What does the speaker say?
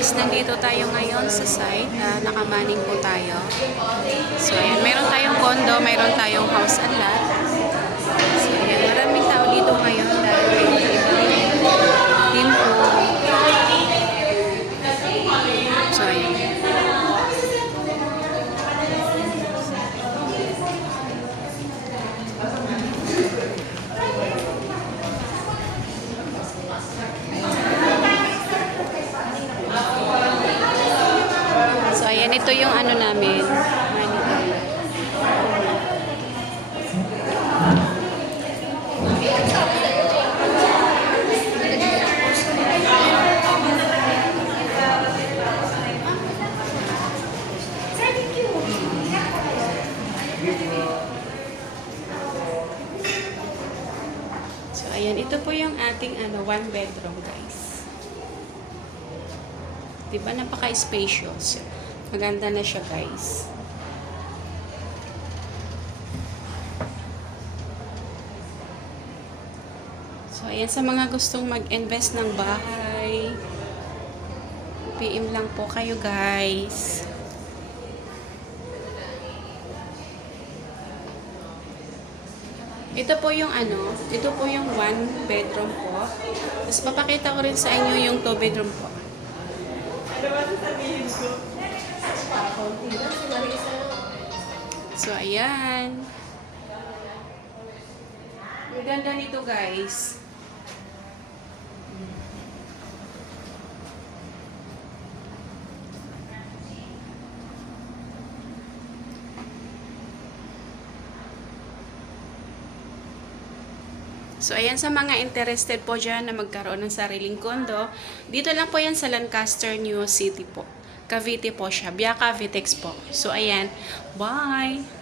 guys, nandito tayo ngayon sa site. Nakamaning po tayo. So ayan, meron tayong condo, meron tayong house and lot. So ayan, maraming tao dito ngayon dahil may team po. So ayan. So ayan, ito yung ano namin. So ayan, ito po yung ating one bedroom guys. Diba napaka-spacious. Maganda na siya guys. So ayan, sa mga gustong mag-invest ng bahay, PM lang po kayo guys. Ito po yung ito po yung one bedroom po. Tapos papakita ko rin sa inyo yung two bedroom po. So ayan. Ang ganda nito guys. So, ayan sa mga interested po dyan na magkaroon ng sariling kondo, dito lang po yan sa Lancaster, New City po. Cavite po siya. Biaka Vitex po. So, ayan. Bye!